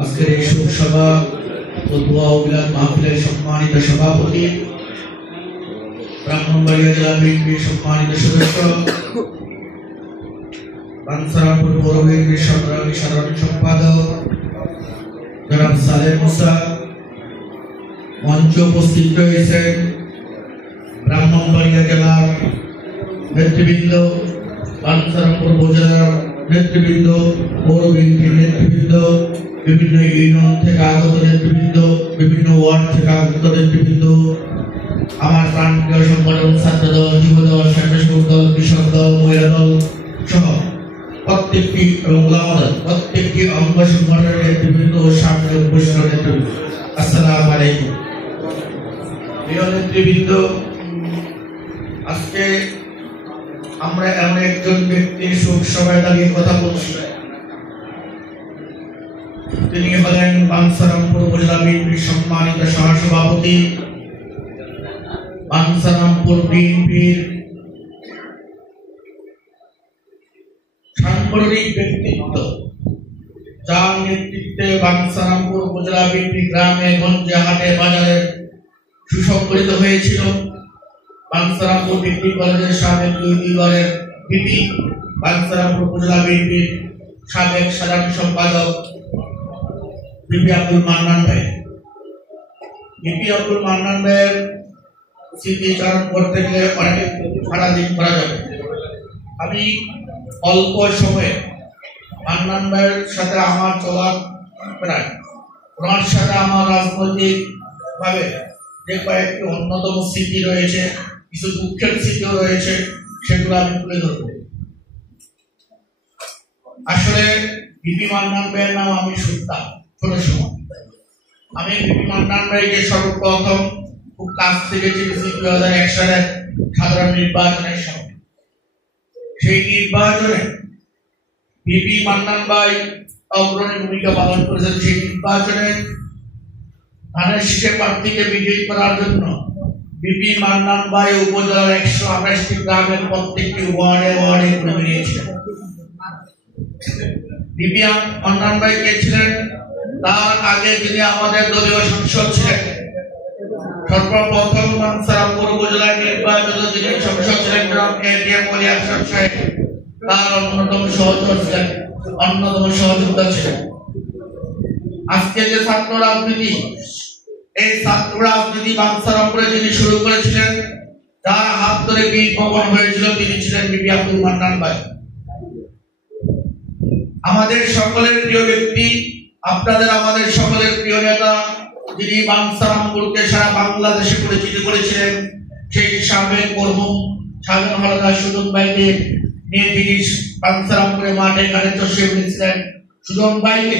আজকের এই শোক সভা ও দোয়া ও মিলাদ মাহফিলের সম্মানিত সভাপতি, ব্রাহ্মণবাড়িয়া জেলা বিএনপির সম্মানিত সদস্য, বাঞ্ছারামপুর পৌর বিএনপির সংগ্রামী সাধারণ সম্পাদক জনাব সালেহ মুসা, মঞ্চে উপস্থিত রয়েছেন ব্রাহ্মণবাড়িয়া জেলার নেতৃবৃন্দ, বাঞ্ছারামপুর উপজেলার নেতৃবৃন্দ, পৌর বিএনপির নেতৃবৃন্দ, বিভিন্ন ইউনিয়ন থেকে আগত নেতৃবৃন্দ, বিভিন্ন ওয়ার্ড থেকে আগত নেতৃবৃন্দ, আমার প্রাণপ্রিয় সংগঠন ছাত্র দল, যুব দল, স্বেচ্ছাসেবক দল, কৃষক দল, মহিলা দল সহ প্রত্যেকটি প্রত্যেকটি অঙ্গ সংগঠনের নেতৃবৃন্দ ও সামনে উপস্থিত নেতৃবৃন্দ, আসসালামু আলাইকুম। প্রিয় নেতৃবৃন্দ, আজকে আমরা এমন একজন ব্যক্তির শোক সভায় দাঁড়িয়ে কথা বলছি। তিনি হলেন বাঞ্ছারামপুর উপজেলা বিএনপির সম্মানিত সহসভাপতি, বাঞ্ছারামপুর বিএনপির সাংগঠনিক ব্যক্তিত্ব, যার নেতৃত্বে বাঞ্ছারামপুর উপজেলা বিএনপি গ্রামে গঞ্জে হাটে বাজারে সুসংগঠিত হয়েছিল। বাঞ্ছারামপুর ডিগ্রি কলেজের সাবেক দুই দলের ভিপি, বাঞ্ছারামপুর উপজেলা বিএনপির সাবেক সাধারণ সম্পাদক বিপি আব্দুল মান্নান ভাই। বিপি আব্দুল মান্নান ভাইয়ের স্মৃতিচারণ করতে গেলে অনেক সারাদিন করা যাবে। আমি অল্প সময়ে মান্নান ভাইয়ের সাথে আমার চলার প্রায় ওনার সাথে আমার রাজনৈতিক ভাবে যে কয়েকটি অন্যতম স্মৃতি রয়েছে, কিছু দুঃখের স্মৃতিও রয়েছে, সেগুলো আমি তুলে ধরব। আসলে বিপি মান্নান ভাইয়ের নাম আমি শুনতাম ছোট সময়। আমি বিপি মান্নান ভাইকে সর্বপ্রথম খুব কাছ থেকে চিনেছি 2001 সালের সাধারণ নির্বাচনের সময়। সেই নির্বাচনে বিপি মান্নান ভাই অগ্রণী ভূমিকা পালন করেছেন। সেই নির্বাচনে ধানের শীষে প্রার্থীকে বিজয়ী করার জন্য বিপি মান্নান ভাই উপজেলার 128টি গ্রামের প্রত্যেকটি ওয়ার্ডে ওয়ার্ডে ঘুরে বেরিয়েছিলেন। বিপি মান্নান ভাই কে ছিলেন? তার আগে তিনি আমাদের দলীয় সংসদ ছিলেন। সর্বপ্রথম বাঞ্ছারামপুর উপজেলার নির্বাচিত যিনি সংসদ ছিলেন এটিএম ওলি আশরাফ সাহেব, তার অন্যতম সহযোগী ছিলেন, অন্যতম সহযোদ্ধা ছিলেন। আজকে যে ছাত্র রাজনীতি, এই ছাত্র রাজনীতি বাঞ্ছারামপুরে যিনি শুরু করেছিলেন, যার হাত ধরে বীর ভবন হয়েছিল, তিনি ছিলেন বিপি আব্দুল মান্নান ভাই। আমাদের সকলের প্রিয় ব্যক্তি, আপনাদের আমাদের সকলের প্রিয় নেতা, যিনি বাঞ্ছারামপুরকে সারা বাংলাদেশে পরিচিত করেছিলেন, সেই সাবেক মরহুম স্বাধীন হালদার সুজন ভাইকে নিয়ে তিনি বাঞ্ছারামপুরে মাঠে ঘাটে চষে উঠেছিলেন। সুজন ভাইকে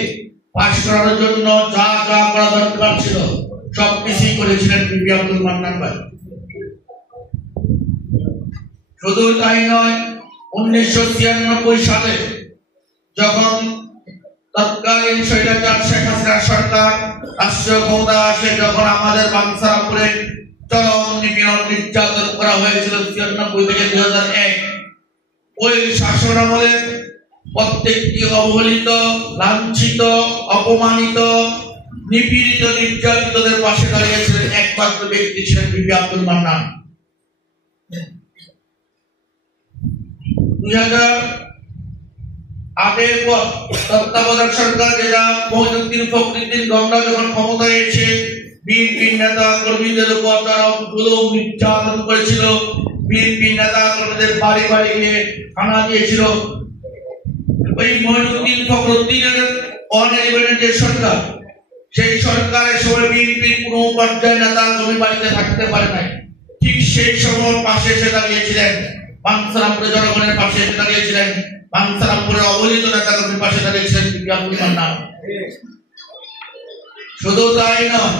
পাশ করার জন্য যা যা করা দরকার ছিল সবকিছুই করেছিলেন বিপি আব্দুল মান্নান ভাই। শুধু তাই নয়, 1996 সালে যখন তৎকালীন স্বৈরাচার শেখ হাসিনা সরকার রাষ্ট্রীয় ক্ষমতা আসে, যখন আমাদের বাঞ্ছারামপুরে চরম নিপীড়ন নির্যাতন করা হয়েছিল 1996 থেকে 2001, ওই শাসন আমলে প্রত্যেকটি অবহেলিত, লাঞ্ছিত, অপমানিত, নিপীড়িত, নির্যাতিতদের পাশে দাঁড়িয়েছিলেন একমাত্র ব্যক্তি ছিলেন বিপি আব্দুল মান্নান। 2008 পর তত্ত্বাবধায়ক সরকার, যেটা মহিউদ্দিন ফখরুদ্দিন গঙ্গা যখন ক্ষমতায় এসে বিএনপি নেতা কর্মীদের উপর চরম জুলুম নির্যাতন করেছিল, বিএনপি নেতা কর্মীদের বাড়ি বাড়ি গিয়ে হানা দিয়েছিল। ওই মহিউদ্দিন ফখরুদ্দিনের অনির্বাচিত যে সরকার, সেই সরকারের সময় বিএনপির কোনো পর্যায়ে নেতা কর্মী বাড়িতে থাকতে পারে নাই। ঠিক সেই সময় পাশে এসে দাঁড়িয়েছিলেন, বাঞ্ছারামপুরের জনগণের পাশে এসে দাঁড়িয়েছিলেন, বাঞ্ছারামপুরের অবহেলিত নেতা কর্মীর পাশে দাঁড়িয়েছিলেন বিপি আব্দুল মান্নান। শুধু তাই নয়,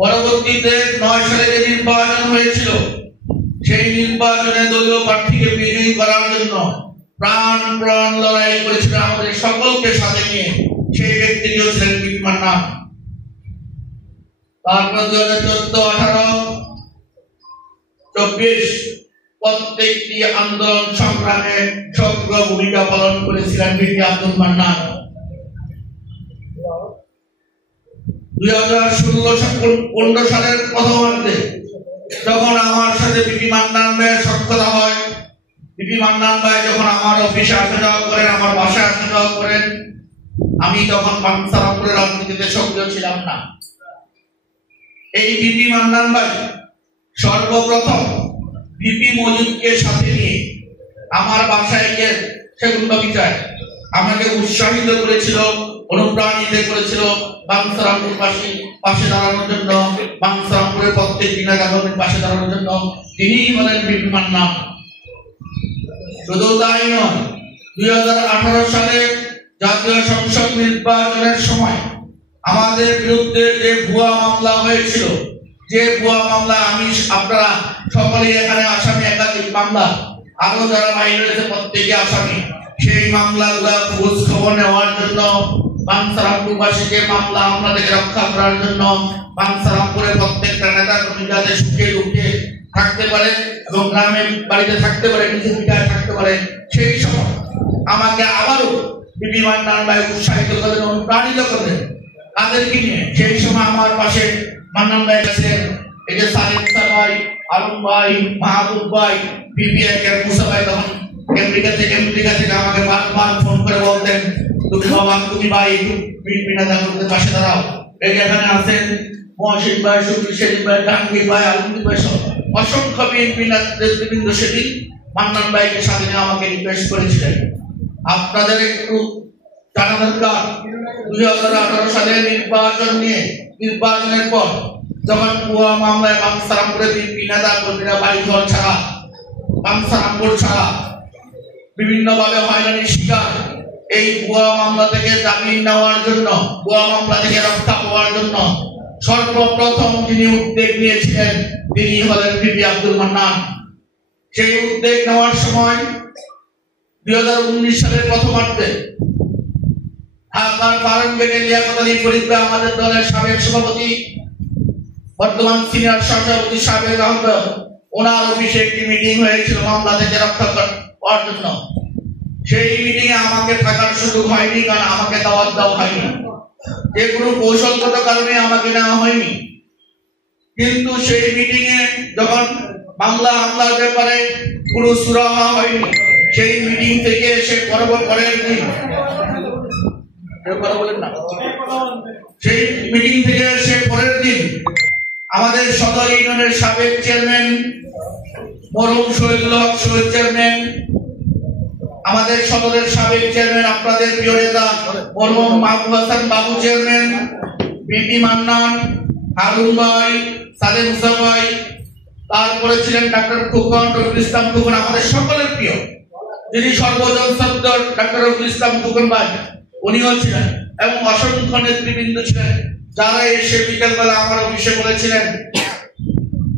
পরবর্তীতে 9 সালে যে নির্বাচন হয়েছিল, সেই নির্বাচনে দলীয় প্রার্থীকে বিজয়ী করার জন্য প্রাণ লড়াই করেছিলেন আমাদের সকলকে সাথে নিয়ে, সেই ব্যক্তিটিও ছিলেন বিপি মান্নান। তারপর 2014, 18, 24 প্রত্যেকটি আন্দোলন সংগ্রামে সক্রিয় ভূমিকা পালন করেছিলেন বিপি আব্দুল মান্নান। 2015 সালের প্রথমার্ধে যখন আমার সাথে বিপি মান্নান ভাইয়ের সাক্ষাৎ হয়, বিপি মান্নান ভাই যখন আমার অফিসে আসা যাওয়া করেন, আমার বাসায় আসা যাওয়া করেন, আমি তখন বাঞ্ছারামপুরের রাজনীতিতে সক্রিয় ছিলাম না। এই বিপি মান্নান ভাই সর্বপ্রথম বিপি মজুদকে সাথে নিয়ে আমার বাসায় গিয়ে সেগুনবাগিচায় আমাকে উৎসাহিত করেছিল, অনুপ্রাণিত করেছিল বাঞ্ছারামপুর পাশে দাঁড়ানোর জন্য, বাঞ্ছারামপুরের প্রত্যেক দিনাজপুরের পাশে দাঁড়ানোর জন্য। তিনিই হলেন বিপি মান্নান। শুধু তাই নয়, 2018 সালে জাতীয় সংসদ নির্বাচনের সময় আমাদের বিরুদ্ধে যে ভুয়া মামলা হয়েছিল, যে ভুয়া মামলা আপনারা সকলেই এখানে আসামি, একাধিক মামলা, আরো যারা বাইরে রয়েছে প্রত্যেকে আসামি। সেই মামলাগুলা খোঁজ খবর নেওয়ার জন্য, বাঞ্ছারামপুরবাসীকে মামলা হামলা থেকে রক্ষা করার জন্য বাঞ্ছারামপুরের প্রত্যেকটা নেতা কর্মী যাতে সুখে দুঃখে থাকতে পারে এবং গ্রামের বাড়িতে থাকতে পারে, নিজের পিতায় থাকতে পারে, সেই সময় আমাকে আবারও বিপি মান্নান ভাই উৎসাহিত করেন, অনুপ্রাণিত করেন। তাদেরকে নিয়ে সেই সময় আমার পাশে মান্নান ভাই আছেন, এই যে সালিম ভাই, আলম ভাই, মাহবুব ভাই, বিপিএর মুসা ভাই তখন আমেরিকা থেকে আমাকে বারবার ফোন করে বলতেন, তুমি বাবা, তুমি ভাই একটু বিপি নেতাদের পাশে দাঁড়াও। এই এখানে আছেন মহসিন ভাই, সুবীর সেলিম ভাই, জাহাঙ্গীর ভাই, আলমগীর ভাই, অসংখ্য বিএনপি নেতৃবৃন্দ সেদিন মান্নান ভাইকে সাথে নিয়ে আমাকে রিকোয়েস্ট করেছিলেন। আপনাদের একটু জানা দরকার, 2018 সালে নির্বাচনের পর যখন ভুয়া মামলায় বাঞ্ছারামপুরে বিএনপি নেতা কর্মীরা বাড়িঘর ছাড়া, বাঞ্ছারামপুর ছাড়া বিভিন্নভাবে হয়রানির শিকার, এই ভুয়া মামলা থেকে জামিন নেওয়ার জন্য, ভুয়া মামলা থেকে রক্ষা পাওয়ার জন্য সর্বপ্রথম যিনি উদ্যোগ নিয়েছিলেন তিনি হলেন বিপি আব্দুল মান্নান। সেই উদ্যোগ নেওয়ার সময় 2019 সালের প্রথমার্ধে ঢাকার ফার্মগেটে লিয়াকত আলী ফরিদ ভাই, আমাদের দলের সাবেক সভাপতি, বর্তমান সিনিয়র সভাপতি, সাবেক আহ্বায়ক, ওনার অফিসে একটি মিটিং হয়েছিল মামলা থেকে রক্ষা করার জন্য। সেই মিটিং এ আমাকে থাকার সুযোগ হয়নি, কারণ আমাকে দাওয়াত দেওয়া হয়নি, যে কোনো কৌশলগত কারণে আমাকে নেওয়া হয়নি। কিন্তু সেই মিটিং এ যখন মামলা হামলার ব্যাপারে কোনো সুরাহা হয়নি, সেই মিটিং থেকে এসে পরের দিন সেই মিটিং থেকে এসে পরের দিন আমাদের সদর ইউনিয়নের সাবেক চেয়ারম্যান মরহুম শহীদুল হক শহীদ চেয়ারম্যান, আমাদের সদরের সাবেক চেয়ারম্যান, আপনাদের প্রিয় নেতা মরহুম মাহবুব হাসান বাবু চেয়ারম্যান, বিপি মান্নান, হারুন ভাই, সালেম মুসা ভাই, তারপরে ছিলেন ডাক্তার খোকন, রফিকুল ইসলাম খোকন, আমাদের সকলের প্রিয়, যিনি সর্বজন শ্রদ্ধেয় ডাক্তার রফিকুল ইসলাম খোকন ভাই, উনিও ছিলেন, এবং অসংখ্য নেতৃবৃন্দ ছিলেন, যারা এসে বিকেলবেলা আমার অফিসে বলেছিলেন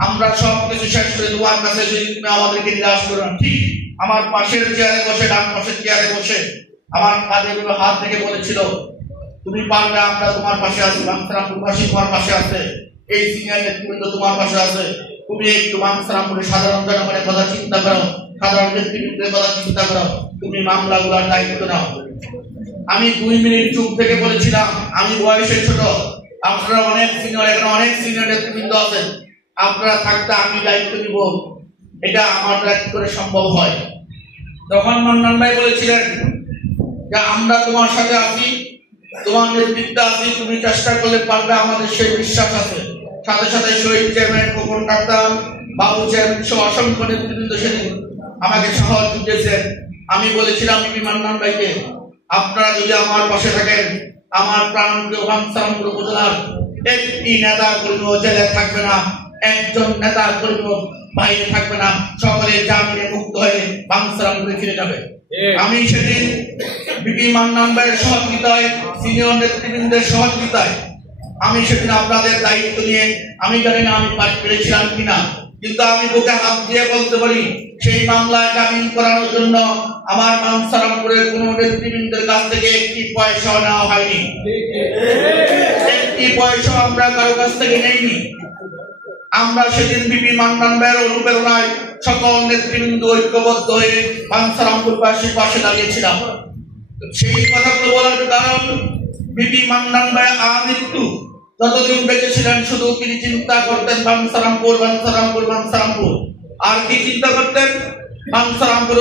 আমরা সবকিছু শেষ করে তোমার কাছে যদি তুমি আমাদেরকে নিরাশ করো। ঠিক আমার পাশের চেয়ারে বসে, ডান পাশের চেয়ারে বসে আমার কাঁধে হাত থেকে বলেছিল তুমি পারবে, আমরা তোমার পাশে আছি, বাঞ্ছারামপুরবাসী তোমার পাশে আছে, এই সিনিয়র নেতৃবৃন্দ তোমার পাশে আছে, তুমি একটু বাঞ্ছারামপুরের সাধারণ জনগণের কথা চিন্তা করো, সাধারণ নেতৃবৃন্দের কথা চিন্তা করো, তুমি মামলাগুলোর দায়িত্ব নাও। আমি 2 মিনিট চুপ থেকে বলেছিলাম, আমি বয়সে ছোট, আপনারা অনেক সিনিয়র, এখানে অনেক সিনিয়র নেতৃবৃন্দ আছেন, আপনারা থাকতে আমি দায়িত্ব নিব, এটা আমার দায়িত্ব করে সম্ভব হয়। তখন মান্নান ভাই বলেছিলেন যে আমরা তোমার সাথে আছি, তোমার নেতৃত্বে আছি, তুমি চেষ্টা করলে পারবে, আমাদের সেই বিশ্বাস আছে। সাথে সাথে শহীদ চেয়ারম্যান খোকন ডাক্তার, বাবু চেয়ারম্যান সহ অসংখ্য নেতৃবৃন্দ সেদিন আমাকে সাহস দিয়েছেন। আমি বলেছিলাম বিপি মান্নান ভাইকে, আপনারা যদি আমার পাশে থাকেন, আমার প্রাণপ্রিয় বাঞ্ছারামপুর উপজেলার একটি নেতা কর্মী জেলে থাকবে না, একজন নেতা কর্মী বাইরে থাকবে না, সকলে জামিনে মুক্ত হয়ে বাঞ্ছারামপুরে ফিরে যাবে। আমি সেদিন বিপি মান্নান ভাইয়ের সহযোগিতায়, সিনিয়র নেতৃবৃন্দের সহযোগিতায় আমি সেদিন আপনাদের দায়িত্ব নিয়ে, আমি জানি না আমি পাশ পেরেছিলাম কিনা, কিন্তু আমি বুকে হাত দিয়ে বলতে পারি সেই মামলায় জামিন করানোর জন্য আমার বাঞ্ছারামপুরের কোন নেতৃবৃন্দের কাছ থেকে একটি পয়সা নেওয়া হয়নি, একটি পয়সা আমরা কারো কাছ থেকে নেইনি। আমরা সেদিন বিপি মান্নান ভাইয়ের অনুপ্রেরণায় সকল নেতৃবৃন্দ ঐক্যবদ্ধ হয়ে বাঞ্ছারামপুরবাসীর পাশে দাঁড়িয়েছিলাম। সেই কথাগুলো বলার কারণ বিপি মান্নান ভাই আমৃত্যু যতদিন বেঁচে ছিলেন শুধু তিনি চিন্তা করতেন বাঞ্ছারামপুর বাঞ্ছারামপুর বাঞ্ছারামপুর। আর কি চিন্তা করতেন? বাঞ্ছারামপুর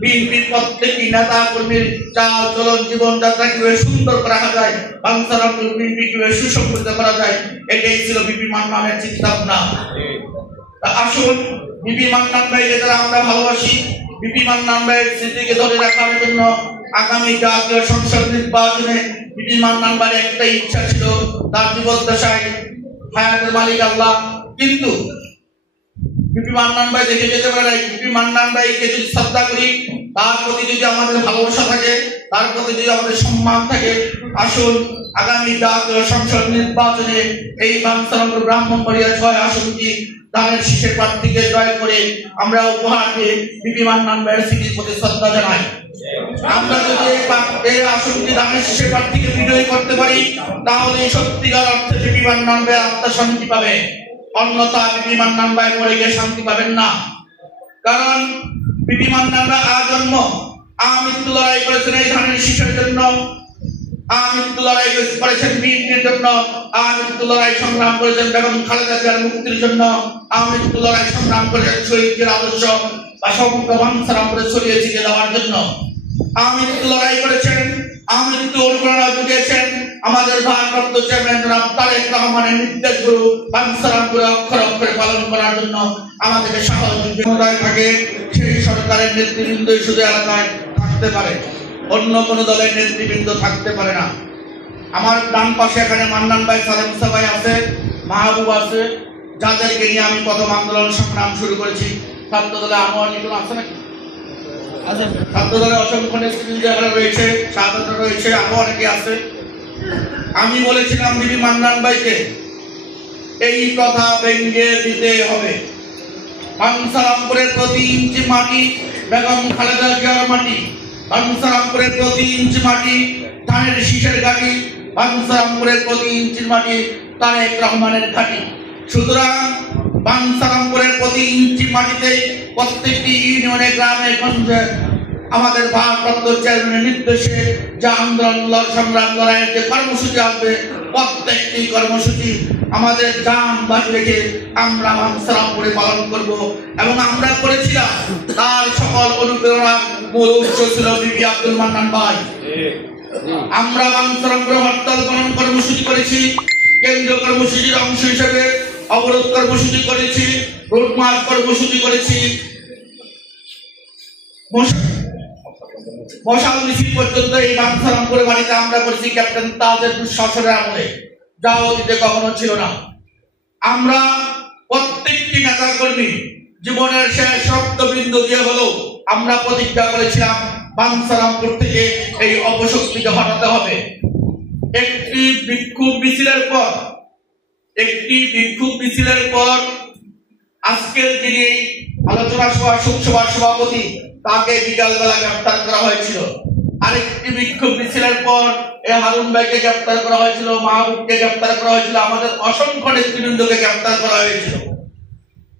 বিএনপির প্রত্যেকটি নেতা কর্মীর চাল চলন জীবনযাত্রা কিভাবে সুন্দর রাখা যায়, বাঞ্ছারামপুর বিএনপি কিভাবে সুসংগঠিত করা যায়, এটাই ছিল বিপি মান্নানের চিন্তা ভাবনা। আসুন বিপি মান্নান ভাইকে যারা আমরা ভালোবাসি, বিপি মান্নান ভাইয়ের স্মৃতিকে ধরে রাখার জন্য আগামী জাতীয় সংসদ নির্বাচনে বিপি মান্নান ভাইয়ের একটা ইচ্ছা ছিল, তার জীবদ্দশায় হায়াতের মালিক আল্লাহ, কিন্তু বিপি মান্নান ভাই দেখে যেতে পারে। বিপি মান্নান ভাইকে যদি শ্রদ্ধা করি, তার প্রতি যদি আমাদের ভালোবাসা থাকে, তার প্রতি যদি আমাদের সম্মান থাকে, আসুন আগামী জাতীয় সংসদ নির্বাচনে এই বাঞ্ছারামপুর ব্রাহ্মণবাড়িয়া 6 আসনটি ধানের শীষের প্রার্থীকে জয় করে আমরা উপহার দিয়ে বিপি মান্নান ভাইয়ের স্মৃতির প্রতি শ্রদ্ধা জানাই। আমরা যদি এই আসনটি ধানের শীষের প্রার্থীকে বিজয়ী করতে পারি, তাহলে সত্যিকার অর্থে বিপি মান্নান ভাই আত্মশান্তি পাবে, অন্যথা বিপি মান্নান ভাই মরে গিয়ে শান্তি পাবেন না। কারণ বিপি মান্নান ভাই আজন্ম আমৃত্যু লড়াই করেছেন এই ধানের শীষের জন্য, আমৃত্যু লড়াই করেছেন বিএনপির জন্য, আমৃত্যু লড়াই সংগ্রাম করেছেন বেগম খালেদা জিয়ার মুক্তির জন্য, আমৃত্যু লড়াই সংগ্রাম করেছেন শহীদদের আদর্শ বা সমগ্র বাঞ্ছারামপুরে ছড়িয়ে ছিটিয়ে দেওয়ার জন্য, আমৃত্যু লড়াই করেছেন, আমৃত্যু অনুপ্রেরণা জুগিয়েছেন আমাদের ভারপ্রাপ্ত চেয়ারম্যান জনাব তারেক রহমানের নির্দেশগুলো বাঞ্ছারামপুরে অক্ষরে অক্ষরে পালন করার জন্য আমাদেরকে সহযোগিতা থাকে। সেই সরকারের নেতৃবৃন্দ শুধু এলাকায় থাকতে পারে, অন্য কোন দলের নেতৃবৃন্দ থাকতে পারে না। আমার ডান পাশে এখানে মান্নান ভাই, সালেম মুসা ভাই আছে, মাহবুব আছে, যাদেরকে নিয়ে আমি প্রথম আন্দোলন সংগ্রাম শুরু করেছি। ছাত্র দলে আমার নিকোন আছে নাকি? ছাত্র দলের অসংখ্য নেতৃবৃন্দ এখানে রয়েছে, সাধারণ রয়েছে, আরো অনেকে আছে। আমি বলেছিলাম বিপি মান্নান ভাইকে এই কথা ভেঙে দিতে হবে। বাঞ্ছারামপুরের প্রতি ইঞ্চি মাটি বেগম খালেদা জিয়ার মাটি, বাঞ্ছারামপুরের প্রতি ইঞ্চি মাটি ধানের শীষের ঘাটি, বাঞ্ছারামপুরের প্রতি ইঞ্চি মাটি তারেক রহমানের ঘাটি। সুতরাং বাঞ্ছারামপুরের প্রতি ইঞ্চি মাটিতে প্রত্যেকটি ইউনিয়নে গ্রামে গঞ্জে আমাদের ভারপ্রাপ্ত চেয়ারম্যানের নির্দেশে যে আন্দোলন সংগ্রাম লড়াইয়ের যে কর্মসূচি আসবে, প্রত্যেকটি কর্মসূচি আমাদের জান বাজি রেখে আমরা বাঞ্ছারামপুরে পালন করব। এবং আমরা করেছিলাম, তার সকল অনুপ্রেরণার মূল উৎস ছিল বিপি আব্দুল মান্নান ভাই। আমরা বাঞ্ছারামপুরে হরতাল পালন কর্মসূচি করেছি, কেন্দ্রীয় কর্মসূচির অংশ হিসেবে অবরোধ কর্মসূচি করেছি, রোড মার্চ কর্মসূচি করেছি, মশাল মিছিল পর্যন্ত এই বাঞ্ছারামপুরের বাড়িতে আমরা করেছি ক্যাপ্টেন তাজের দুঃশাসনের আমলে, যা অতীতে কখনো ছিল না। আমরা প্রত্যেকটি নেতা কর্মী জীবনের শেষ রক্তবিন্দু দিয়ে হলো আমরা প্রতিজ্ঞা করেছিলাম বাঞ্ছারামপুর থেকে এই অপশক্তিকে হটাতে হবে। একটি বিক্ষোভ মিছিলের পর আজকের যিনি আলোচনা সভার সভাপতি, তাকে বিকালবেলা গ্রেফতার করা হয়েছিল। আরেকটি বিক্ষোভ মিছিলের পর হারুন ভাইকে গ্রেফতার করা হয়েছিল, মাহবুবকে গ্রেফতার করা হয়েছিল, আমাদের অসংখ্য নেতৃবৃন্দকে গ্রেফতার করা হয়েছিল।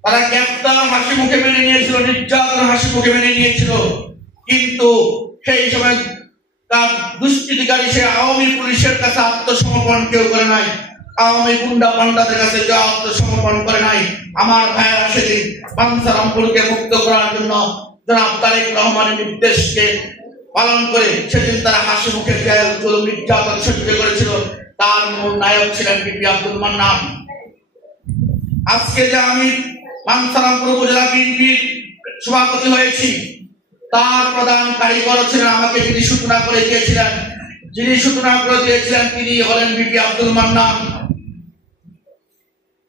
তারা গ্রেফতার হাসি মুখে মেনে নিয়েছিল, নির্যাতন হাসি মুখে মেনে নিয়েছিল। কিন্তু সেই সময় তার দুষ্কৃতিকারী সে আওয়ামী পুলিশের কাছে আত্মসমর্পণ কেউ করে নাই, আওয়ামী গুন্ডা পান্ডাদের কাছে কেউ আত্মসমর্পণ করে নাই। আমার ভাইয়েরা সেদিন বাঞ্ছারামপুরকে মুক্ত করার জন্য জনাব তারেক রহমানের নির্দেশকে পালন করে সেদিন তারা হাসি মুখে নির্যাতন সহ্য করেছিল। তার মূল নায়ক ছিলেন বিপি আব্দুল মান্নান। আজকে যে আমি বাঞ্ছারামপুর উপজেলা বিএনপির সভাপতি হয়েছি, তার প্রধান কারিগর ছিলেন আমাকে যিনি সূচনা করে দিয়েছিলেন, তিনি হলেন বিপি আব্দুল মান্নান।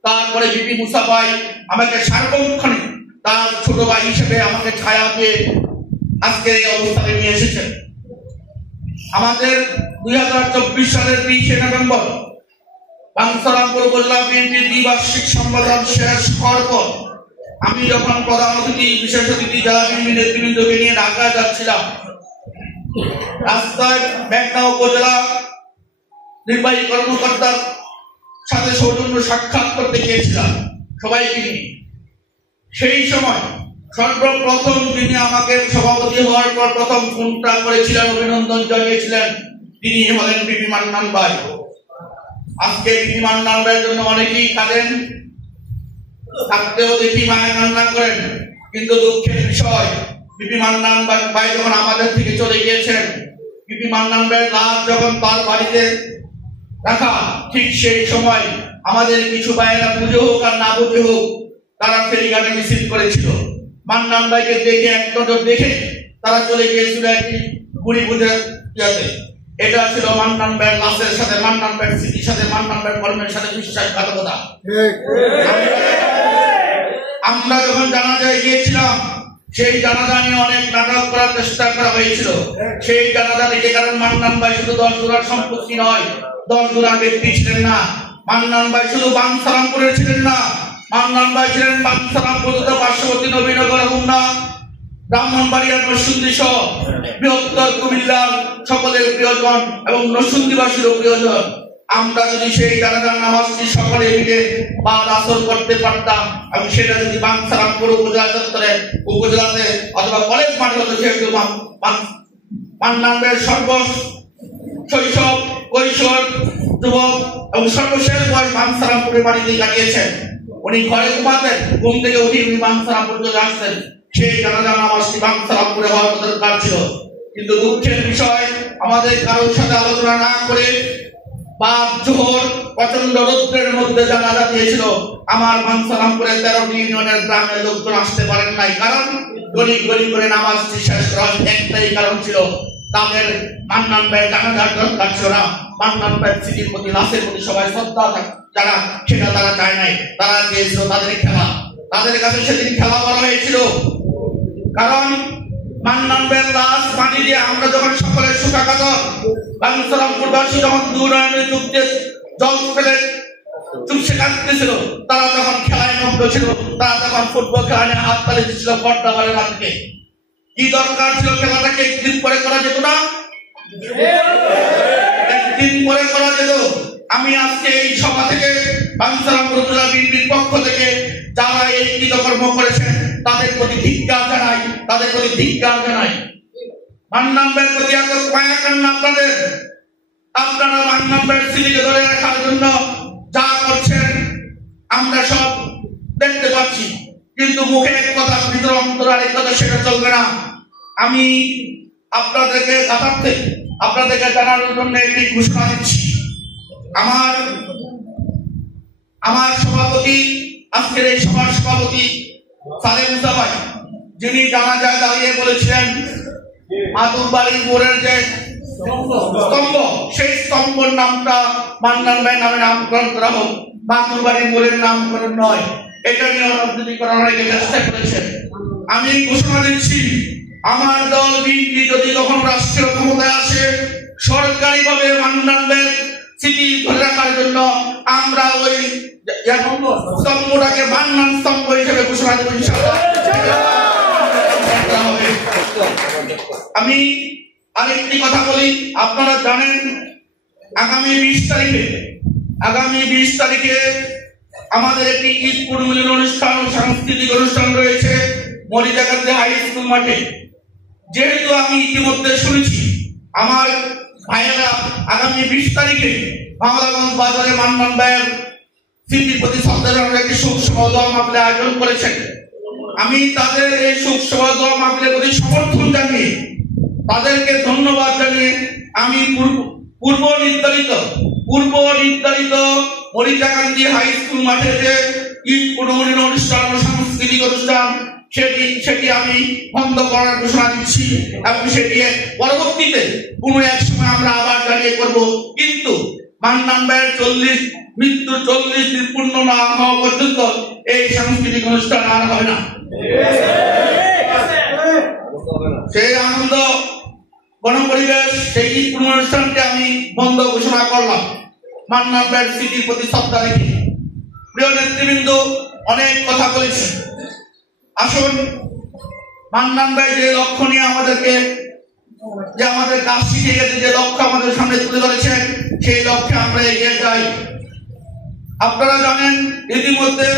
তারপরে বিপি মুসা ভাই আমাকে সার্বক্ষণিক তার ছোট ভাই হিসেবে আমাকে ছায়া দিয়ে আজকে এই অবস্থানে নিয়ে এসেছেন। আমাদের 2024 সালের 20 নভেম্বর বাঞ্ছারামপুর উপজেলা বিএনপির দ্বিবার্ষিক সম্মেলন শেষ হওয়ার পর আমি যখন প্রধান অতিথি, বিশেষ অতিথি জেলা বিএনপি নেতৃবৃন্দকে নিয়ে ঢাকা যাচ্ছিলাম, রাস্তায় মেঘনা উপজেলা নির্বাহী কর্মকর্তার সাথে সৌজন্য সাক্ষাৎ করতে গিয়েছিলাম। সবাইকে নিয়ে। সেই সময় সর্বপ্রথম যিনি আমাকে সভাপতি হওয়ার পর প্রথম ফোনটা করেছিলেন, অভিনন্দন জানিয়েছিলেন, তিনি হলেন বিপি মান্নান ভাই। আজকে বিপি মান্নান ভাইয়ের জন্য অনেকেই কাঁদেন, থাকতেও দেখি মায়া কান্না করেন, কিন্তু দুঃখের বিষয় বিপি মান্নান ভাই যখন আমাদের থেকে চলে গিয়েছেন, বিপি মান্নান ভাইয়ের লাশ যখন তার বাড়িতে রাখা, ঠিক সেই সময় আমাদের কিছু ভাইয়েরা পুজো হোক আর না বুঝে হোক তারা ফেরিঘাটে মিছিল করেছিল। মান্নান ভাইকে দেখে এক নজর দেখে তারা চলে গিয়েছিল একটি বুড়ি বুঝে ইয়াতে। এটা ছিল মান্নান ভাইয়ের লাশের সাথে, মান্নান ভাইয়ের স্মৃতির সাথে, মান্নান ভাইয়ের কর্মের সাথে বিশ্বাসঘাতকতা। আমরা যখন জানাজায় গিয়েছিলাম, সেই জানাজা নিয়ে অনেক নাটক করার চেষ্টা করা হয়েছিল। সেই জানাজা থেকে, কারণ মান্নান ভাই শুধু 10 জোড়ার সম্পত্তি নয়, 10 জোড়ার ব্যক্তি ছিলেন না। মান্নান ভাই শুধু বাঞ্ছারামপুরের ছিলেন না, মান্নান ভাই ছিলেন বাঞ্ছারামপুর পার্শ্ববর্তী নবীনগর, হুমনা, ব্রাহ্মণবাড়িয়া, নরসিংদী সহ বৃহত্তর কুমিল্লার সকলের প্রিয়জন এবং নরসিংদীবাসীরও প্রিয়জন। আমরা যদি সেই জানাজার নামাজটি সকলে মিলে বা আসর করতে পারতাম, এবং সেটা যদি বাঞ্ছারামপুর উপজেলা চত্বরে, উপজেলাতে অথবা কলেজ মাঠে হতো, যেহেতু মান্নান ভাইয়ের শৈশব, কৈশোর, যুবক এবং সর্বশেষ বয়স বাঞ্ছারামপুরের বাড়িতে কাটিয়েছেন। উনি ঘরে ঘুমাতেন, ঘুম থেকে উঠে উনি বাঞ্ছারামপুর চলে আসতেন। সেই জানাজার নামাজটি বাঞ্ছারামপুরে হওয়ার দরকার ছিল, কিন্তু দুঃখের বিষয় আমাদের কারোর সাথে আলোচনা না করে বাদ জোহর প্রচন্ড রৌদ্রের মধ্যে জানাজা দিয়েছিল। আমার বাঞ্ছারামপুরে 13টি ইউনিয়নের গ্রামের লোকজন আসতে পারেন নাই, কারণ গলি গলি করে নামাজটি শেষ করার একটাই কারণ ছিল, তাদের মান্নান ভাইয়ের জানাজার দরকার ছিল না। মান্নান ভাইয়ের স্মৃতির প্রতি, লাশের প্রতি সবাই শ্রদ্ধা যারা, সেটা তারা চায় নাই। তারা চেয়েছিল তাদের খেলা, তাদের কাছে সেদিন খেলা বলা হয়েছিল। কারণ মান্নান ভাইয়ের লাশ পানি দিয়ে আমরা যখন সকলে সুখাকাতর, বাঞ্ছারামপুরবাসী যখন দুর্নয়নের যুদ্ধে জল ফেলে চুপসে কাঁদতেছিল, তারা যখন খেলায় মগ্ন ছিল, তারা যখন ফুটবল খেলা নিয়ে হাত তালি দিচ্ছিল পর্দাবারের মাঠে। কি দরকার ছিল খেলাটাকে একদিন পরে করা যেত না? একদিন পরে করা যেত। আমি আজকে এই সভা থেকে বাঞ্ছারামপুর উপজেলা বিএনপির পক্ষ থেকে যারা এই কৃতকর্ম করেছেন তাদের প্রতি ধিক্কার জানাই, তাদের প্রতি ধিক্কার জানাই। মান্নান ভাইয়ের প্রতি এত মায়া কান্না আপনাদের, আপনারা মান্নান ভাইয়ের স্মৃতিকে ধরে রাখার জন্য যা করছেন আমরা সব দেখতে পাচ্ছি, কিন্তু মুখে এক কথা, ভিতরে অন্তর আরেক কথা, সেটা চলবে না। আমি আপনাদেরকে আপনাদেরকে জানানোর জন্য একটি ঘোষণা দিচ্ছি। আমার সভাপতি, আজকের এই সভার সভাপতি সালেম ভাই, যিনি জানাজায় দাঁড়িয়ে বলেছিলেন মাতুর বাড়ির মোড়ের যে স্তম্ভ, সেই স্তম্ভের নামটা মান্নান ভাই নামে নামকরণ করা হোক, মাতুর বাড়ির মোড়ের নামকরণ নয়। এটা নিয়ে রাজনীতি করার অনেকে চেষ্টা করেছেন। আমি ঘোষণা দিচ্ছি, আমার দল বিএনপি যদি কখনো রাষ্ট্রীয় ক্ষমতায় আসে, সরকারিভাবে মান্নান ভাইয়ের স্মৃতি ধরে রাখার জন্য আমরা ওই স্তম্ভটাকে মান্নান স্তম্ভ হিসেবে ঘোষণা দেব ইনশাআল্লাহ। আমি আরেকটি কথা বলি, আপনারা জানেন আগামী 20 তারিখে আমাদের একটি ঈদ পূর্ণমিলন অনুষ্ঠান, সাংস্কৃতিক অনুষ্ঠান রয়েছে মরিজাকান্দি হাই স্কুল মাঠে। যেহেতু আমি ইতিমধ্যে শুনেছি আমার ভাইয়েরা আগামী 20 তারিখে বাংলাগঞ্জ বাজারে মান্নান ভাইয়ের স্মৃতির প্রতি শ্রদ্ধা জানানোর একটি শোক সভা দোয়া মাহফিলের আয়োজন করেছেন। আমি তাদের এই শোক সভা দোয়া মাহফিলের প্রতি সমর্থন জানিয়ে, তাদেরকে ধন্যবাদ জানিয়ে, আমি পূর্ব নির্ধারিত মরিজাকান্দি হাই স্কুল মাঠে যে ঈদ পূর্ণমিলন অনুষ্ঠান, সাংস্কৃতিক অনুষ্ঠান, সেটি আমি বন্ধ করার ঘোষণা দিচ্ছি, এবং সেটি পরবর্তীতে কোনো এক সময় আমরা আবার জানিয়ে করব। কিন্তু মান্নান ভাইয়ের মৃত্যু 40 দিন পূর্ণ না হওয়া পর্যন্ত এই সাংস্কৃতিক অনুষ্ঠান আর হবে না। সেই আনন্দ গণপরিবেশ, সেই ঈদ পূর্ণ অনুষ্ঠানকে আমি বন্ধ ঘোষণা করলাম মান্নান ভাইয়ের স্মৃতির প্রতি শ্রদ্ধা রেখে। প্রিয় নেতৃবৃন্দ, অনেক কথা বলেছি, আসুন মান্নান ভাই যে লক্ষ্য নিয়ে আমাদেরকে, যে আমাদের কাজ শিখে গেছে, যে লক্ষ্য আমাদের সামনে তুলে ধরেছেন, সেই লক্ষ্যে আমরা এগিয়ে যাই। আপনারা জানেন ইতিমধ্যে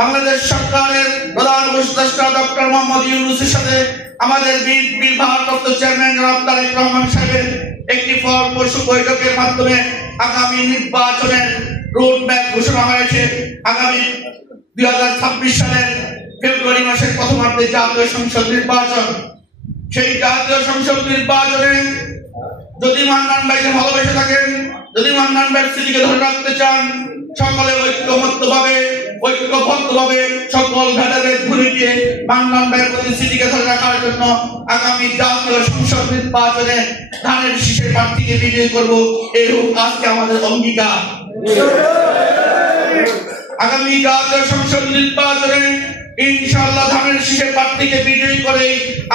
বাংলাদেশ সরকারের প্রধান উপদেষ্টা ডক্টর মোহাম্মদ ইউনূসের সাথে আমাদের বিএনপির ভারপ্রাপ্ত চেয়ারম্যান জনাব তারেক রহমান সাহেবের একটি ফলপ্রসূ বৈঠকের মাধ্যমে আগামী নির্বাচনের রোডম্যাপ ঘোষণা হয়েছে। আগামী 2026 সালের ফেব্রুয়ারি মাসের প্রথমার্ধে জাতীয় সংসদ নির্বাচন। সেই জাতীয় সংসদ নির্বাচনে যদি মান্নান ভাইকে ভালোবেসে থাকেন, যদি মান্নান ভাইয়ের স্মৃতিকে ধরে রাখতে চান, সকলে ঐক্যবদ্ধভাবে সকল ভেদাভেদ ভুলে গিয়ে মান্নান ভাইয়ের প্রতি স্মৃতিকে ধরে রাখার জন্য আগামী জাতীয় সংসদ নির্বাচনে ধানের শীষের প্রার্থীকে বিজয়ী করব, এই হোক আজকে আমাদের অঙ্গীকার। আগামী জাতীয় সংসদ নির্বাচনে ইনশাআল্লাহ ধানের শীষের প্রার্থীকে বিজয়ী করে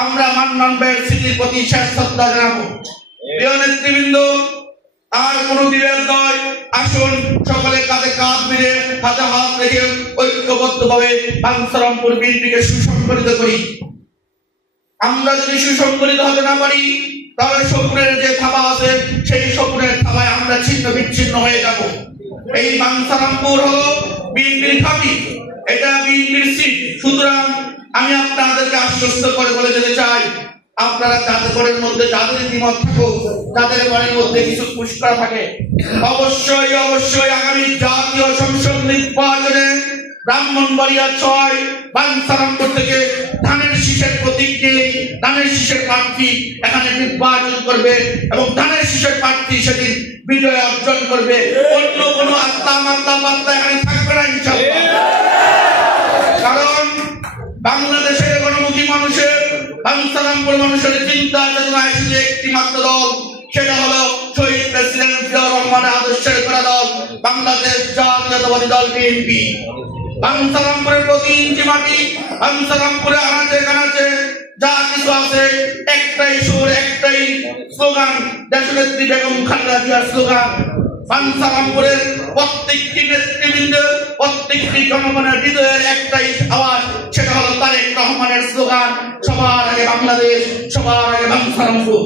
আমরা মান্নান ভাইয়ের স্মৃতির প্রতি শেষ শ্রদ্ধা জানাবো। প্রিয় নেতৃবৃন্দ, আর কোন বিভেদ নয়, আসুন সকলে কাঁধে কাঁধ মিলে হাতে হাত রেখে ঐক্যবদ্ধভাবে বাঞ্ছারামপুর বিএনপিকে সুসংগঠিত করি। আমরা যদি সুসংগঠিত হতে না পারি তাহলে স্বপ্নের যে থাবা আছে সেই স্বপ্নের থাবায় আমরা ছিন্ন বিচ্ছিন্ন হয়ে যাব। এই বাঞ্ছারামপুর হলো বিএনপির ঘাঁটি, এটা বিএনপির সিট। সুতরাং আমি আপনাদেরকে আশ্বস্ত করে বলে যেতে চাই, আপনারা যাদের মধ্যে যাদের দ্বিমত থাকুক, যাদের মনের মধ্যে কিছু পুষ্কর থাকে, অবশ্যই আগামী জাতীয় সংসদ নির্বাচনে ব্রাহ্মণবাড়িয়া 6 বাঞ্ছারামপুর থেকে ধানের শীষের প্রতীক নিয়ে ধানের শীষের প্রার্থী এখানে নির্বাচন করবে এবং ধানের শীষের প্রার্থী সেদিন বিজয় অর্জন করবে। অন্য কোনো আত্মা এখানে থাকবে না ইনশাআল্লাহ। কারণ বাংলাদেশের গণমুখী মানুষের, বাঞ্ছারামপুর মানুষের চিন্তা চেতনায় শুধু একটি মাত্র দল, সেটা হলো শহীদ প্রেসিডেন্ট জিয়াউর রহমানের আদর্শের করা দল বাংলাদেশ জাতীয়তাবাদী দল বিএনপি। বাঞ্ছারামপুরের প্রতি ইঞ্চি মাটি, বাঞ্ছারামপুরে আনাচে কানাচে যা কিছু আছে, একটাই সুর, একটাই স্লোগান, দেশনেত্রী বেগম খালেদা জিয়ার স্লোগান। বাঞ্ছারামপুরের প্রত্যেকটি নেতৃবৃন্দ, প্রত্যেকটি জনগণের হৃদয়ের একটাই আওয়াজ, সেটা হলো তারেক রহমানের স্লোগান, সবার আগে বাংলাদেশ, সবার আগে বাঞ্ছারামপুর।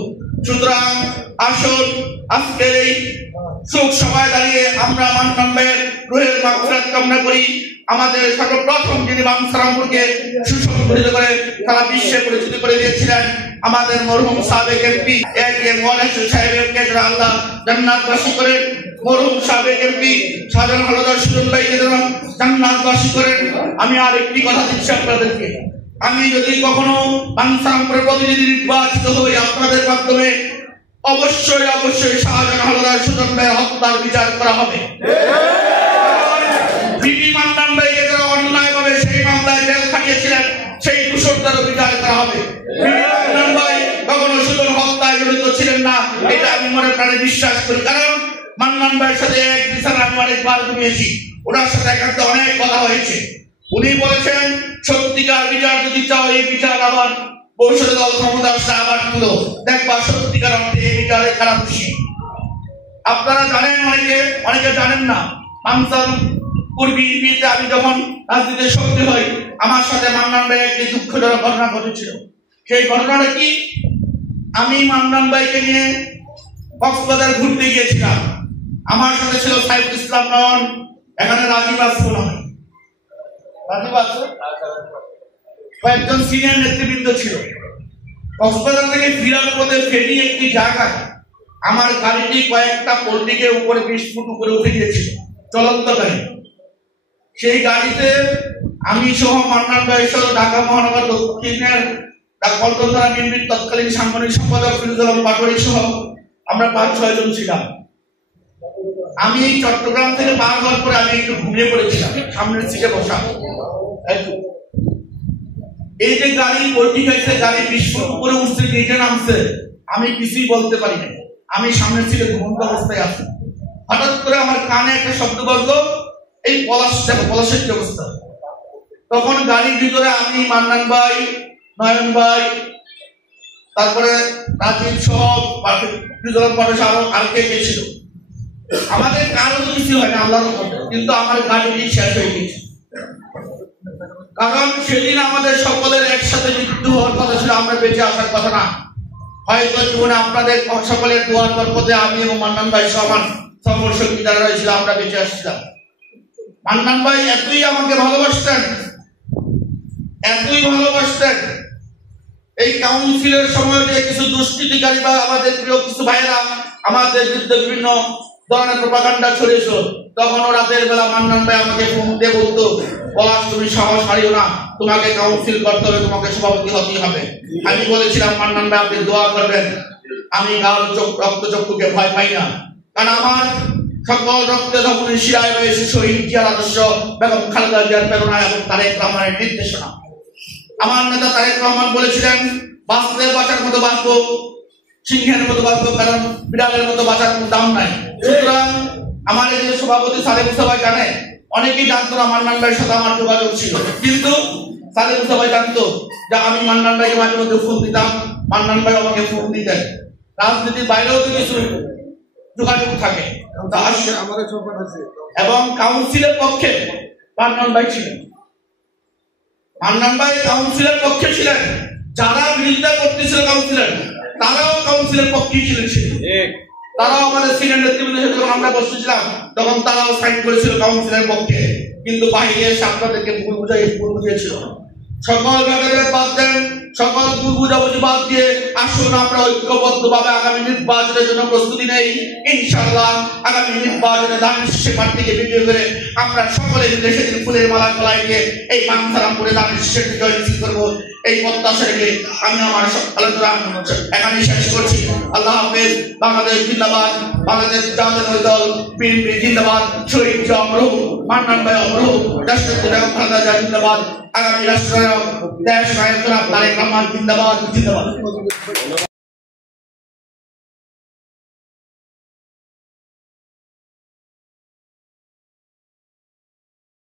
সুতরাং আসুন আজকের এই শোক সভায় দাঁড়িয়ে আমরা মান্নান ভাইয়ের রুহের মাগফিরাত কামনা করি। আমাদের সর্বপ্রথম যিনি বাঞ্ছারামপুরকে সুসংগঠিত করে সারা বিশ্বে পরিচিত করে দিয়েছিলেন আমাদের মরহুম সাবেক এমপি এ.কে.এম. ওয়ালেস সাহেবকে আল্লাহ জান্নাতবাসী করেন। মরহুম সাবেক এমপি শাহজাহান হাওলাদার সুজন ভাইকে জান্নাতবাসী করেন। আমি আর একটি কথা দিচ্ছি আপনাদেরকে, আমি যদি কখনো বাঞ্ছারামপুরের প্রতিনিধি নির্বাচিত হই আপনাদের মাধ্যমে, অবশ্যই শাহজাহান হাওলাদার সুজন ভাইয়ের হত্যার বিচার করা হবে। বিপি মান্নান ভাইকে যারা অন্যায়ভাবে সেই মামলায় জেল খাটিয়েছিলেন সেই দোষীদেরও বিচার করা হবে। মান্নান ভাই কখনো সুজন হত্যায় জড়িত ছিলেন না, এটা আমি মনে প্রাণে বিশ্বাস করি। কারণ মান্নান ভাইয়ের সাথে এক বিচার আমি অনেকবার ঘুমিয়েছি, ওনার সাথে একান্ত অনেক কথা হয়েছে। উনি বলেছেন সত্যিকার বিচার যদি চাও, এই বিচার আবার ভবিষ্যতে দল ক্ষমতা আসলে আবার তুলো দেখবা সত্যিকার অর্থে এই বিচারের খারাপ খুশি। আপনারা জানেন, অনেকে জানেন না, বাঞ্ছারামপুর বিএনপিতে আমি যখন রাজনীতিতে সক্রিয় হই আমার সাথে মান্নান ভাই একটি দুঃখজনক ঘটনা ঘটেছিল। সেই ঘটনাটা কি, আমি মান্নান ভাইকে নিয়ে কক্সবাজার ঘুরতে গিয়েছিলাম। আমার সাথে ছিল সাইফুল ইসলাম নন, এখানে রাজীব আসফ নয়, কয়েকজন সিনিয়র নেতৃবৃন্দ ছিল। কক্সবাজার থেকে ফিরার পথে ফেরি একটি জায়গায় আমার গাড়িটি কয়েকটা পল্লিকে উপরে 20 ফুট উপরে উঠে গিয়েছিল, চলন্ত গাড়ি। সেই গাড়িতে আমি সহ মান্নান ভাই সহ ঢাকা মহানগর দক্ষিণের পল্টন থানা বিএনপির তৎকালীন সাংগঠনিক সম্পাদক ফিরোজ আলম পাটোয়ারি সহ আমরা 5-6 জন ছিলাম। আমি চট্টগ্রাম থেকে পার হওয়ার পরে আমি একটু ঘুমিয়ে পড়েছিলাম, সামনের সিটে বসা। এই যে গাড়ি পল্টি খাইছে, গাড়ি 20 ফুট উপরে উঠছে, নিচে নামছে, আমি কিছুই বলতে পারি না, আমি সামনের সিটে ঘুমন্ত অবস্থায় আছি। হঠাৎ করে আমার কানে একটা শব্দ বাজলো, এই পলাশের কি অবস্থা। তখন গাড়ির ভিতরে আমি, মান্নান ভাই, নয়ন ভাই, তারপরে রাজীব সহ আর কে ছিল, আমাদের কারো তো কিছু হয় না আল্লাহর মধ্যে, কিন্তু আমার গাড়ি শেষ হয়ে গেছে। কারণ সেদিন আমাদের সকলের একসাথে মৃত্যু হওয়ার কথা ছিল, আমরা বেঁচে আসার কথা না। হয়তো জীবনে আপনাদের সকলের দোয়ার বরকতে আমি এবং মান্নান ভাই সহ আমার সহকর্মী যারা রয়েছিল আমরা বেঁচে আসছিলাম। মান্নান ভাই এতই আমাকে ভালোবাসতেন, এতই ভালোবাসতেন, এই কাউন্সিলের সময় যে কিছু দুষ্কৃতিকারী বা আমাদের প্রিয় কিছু ভাইয়েরা আমাদের বিরুদ্ধে বিভিন্ন ধরনের প্রপাগান্ডা ছড়িয়েছিল, তখন রাতের বেলা মান্নান ভাই আমাকে ফোন দিয়ে বলতো, পলাশ তুমি সাহস হারিও না, তোমাকে কাউন্সিল করতে হবে, তোমাকে সভাপতি হতেই হবে। আমি বলেছিলাম মান্নান ভাই আপনি দোয়া করবেন, আমি কারো রক্তচক্ষুকে ভয় পাই না, কারণ আমার সকল রক্তে ধমনী শিরায় রয়েছে শহীদ জিয়ার আদর্শ, বেগম খালেদা জিয়ার প্রেরণা এবং তারেক রহমানের নির্দেশনা। আমার নেতা তারেক রহমান বলেছিলেন বাঁচতে বাঁচার মতো বাঁচবো, সিংহের মতো বাঁচবো, কারণ বিড়ালের মতো বাঁচার কোনো দাম নাই। সুতরাং আমার এই যে সভাপতি সালেম মুস্তাফা জানে, অনেকেই জানতো না মান্নান ভাইয়ের সাথে আমার যোগাযোগ ছিল, কিন্তু সালেম মুস্তাফা জানতো যে আমি মান্নান ভাইকে মাঝে মধ্যে ফোন দিতাম, মান্নান ভাই আমাকে ফোন দিতেন। রাজনীতির বাইরেও তো কিছু যোগাযোগ থাকে এবং কাউন্সিলের পক্ষে মান্নান ভাই ছিলেন, মান্নান ভাই কাউন্সিলের পক্ষে ছিলেন, যারা বিরোধিতা করতেছিল কাউন্সিলের তারাও কাউন্সিলের পক্ষে ছিলেন, তারাও আমাদের সিনিয়র নেতৃবৃন্দের সাথে যখন আমরা বসেছিলাম তখন তারাও সাইন করেছিল কাউন্সিলের পক্ষে, কিন্তু বাইরে এসে আপনাদেরকে ভুল বুঝিয়েছিল। সকল ভেদাভেদ বাদ দেন, সকল ভুল বুঝাবুঝি বাদ দিয়ে আসুন আমরা ঐক্যবদ্ধভাবে আগামী নির্বাচনের জন্য প্রস্তুতি নেই। ইনশাআল্লাহ আগামী নির্বাচনে ধানের শীষে প্রার্থীকে বিজয়ী করে আমরা সকলে মিলে সেদিন ফুলের মালা গলায় দিয়ে এই বাঞ্ছারামপুরে ধানের শীষের বিজয় নিশ্চিত করবো, এই প্রত্যাশা রেখে আমি আমার আলোচনা এখানেই শেষ করছি। আল্লাহ হাফেজ। বাংলাদেশ জিন্দাবাদ, বাংলাদেশ জাতীয় দল বিএনপি জিন্দাবাদ, শহীদ জিয়া অমর, মান্নান ভাই অমর, রাষ্ট্রপতি বেগম খালেদা জিয়া জিন্দাবাদ, আগামী রাষ্ট্রনায়ক দেশ নায়ক জনাব তারেক রহমান জিন্দাবাদ, জিন্দাবাদ।